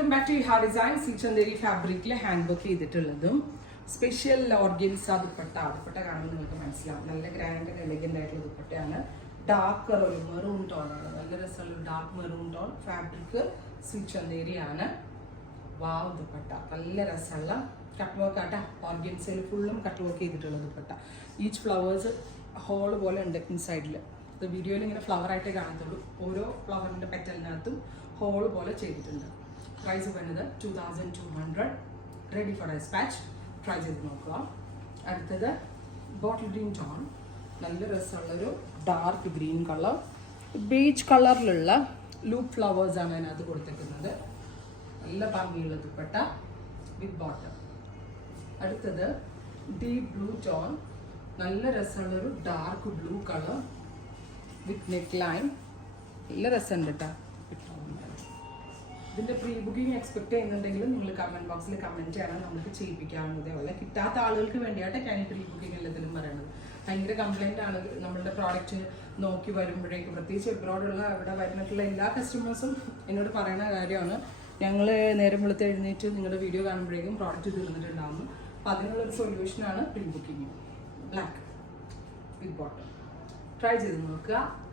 Welcome back to ha designs. ഈ ചന്തേരി ഫാബ്രിക്കിൽ hand work ചെയ്തിട്ടുള്ളതും സ്പെഷ്യൽ ഓർഗൻസ ദുപ്പട്ട കാണുമ്പോൾ നിങ്ങൾക്ക് മനസ്സിലാവും. നല്ല ഗ്രാൻഡ് ആൻഡ് എലഗന്റ് ആയിട്ടുള്ള ദുപ്പട്ടയാണ്. ഡാർക്ക് ഒരു മെറൂൺ ടോൺ ആണ്, നല്ല രസമുള്ള dark maroon tone. Fabric sweet ചന്തേരിയാണ്. വാവ് ദുപ്പട്ട നല്ല രസമുള്ള കട്ട് വർക്ക് ആട്ട. ഓർഗൻസയിൽ ഫുള്ളും കട്ട് വർക്ക് ചെയ്തിട്ടുള്ള ദുപ്പട്ട. ഈച്ച് ഫ്ലവേഴ്സ് ഹോൾ പോലെ ഉണ്ട് ഇൻസൈഡിൽ. ഇത് വീഡിയോയിൽ ഇങ്ങനെ ഫ്ലവർ ആയിട്ടേ കാണത്തുള്ളൂ. ഓരോ ഫ്ലവറിൻ്റെ പെറ്റലിനകത്തും ഹോൾ പോലെ ചെയ്തിട്ടുണ്ട്. പ്രൈസ് വരുന്നത് 2200. Ready for dispatch. ട്രൈ ചെയ്ത് നോക്കുക. അടുത്തത് ബോട്ടിൽ ഗ്രീൻ ടോൺ, നല്ല രസമുള്ളൊരു ഡാർക്ക് ഗ്രീൻ കളർ. ബേജ് കളറിലുള്ള ലൂപ്പ് ഫ്ലവേഴ്സാണ് അതിനകത്ത് കൊടുത്തിരിക്കുന്നത്. നല്ല ഭംഗിയുള്ള ദുപ്പട്ട വിത്ത് ബോട്ടം. അടുത്തത് ഡീപ് ബ്ലൂ ടോൺ, നല്ല രസമുള്ളൊരു ഡാർക്ക് ബ്ലൂ കളർ വിത്ത് നെക്ക് ലൈൻ. നല്ല രസമുണ്ട് കേട്ടോ. ഇതിൻ്റെ പ്രീ ബുക്കിംഗ് എക്സ്പെക്ട് ചെയ്യുന്നുണ്ടെങ്കിൽ നിങ്ങൾ കമൻറ്റ് ബോക്സിൽ കമൻറ്റ് ചെയ്യണം. നമുക്ക് ചെയ്യിപ്പിക്കാവുന്നതേ ഉള്ളൂ. കിട്ടാത്ത ആളുകൾക്ക് വേണ്ടിയായിട്ട് ഞാൻ ഈ പ്രീ ബുക്കിംഗ് എല്ലാത്തിലും പറയണത്. ഭയങ്കര കംപ്ലൈൻ്റ് ആണ് നമ്മളുടെ പ്രോഡക്റ്റ് നോക്കി വരുമ്പോഴേക്കും. പ്രത്യേകിച്ച് എബ്രോഡുള്ള ഇവിടെ വരുന്നിട്ടുള്ള എല്ലാ കസ്റ്റമേഴ്സും എന്നോട് പറയുന്ന കാര്യമാണ്, ഞങ്ങൾ നേരം വെളുത്ത് എഴുന്നേറ്റ് നിങ്ങളുടെ വീഡിയോ കാണുമ്പോഴേക്കും പ്രോഡക്റ്റ് തീർന്നിട്ടുണ്ടാകുന്നു. അപ്പോൾ അതിനുള്ളൊരു സൊല്യൂഷനാണ് pre booking. Black with bottom. Try ചെയ്ത് നോക്കുക.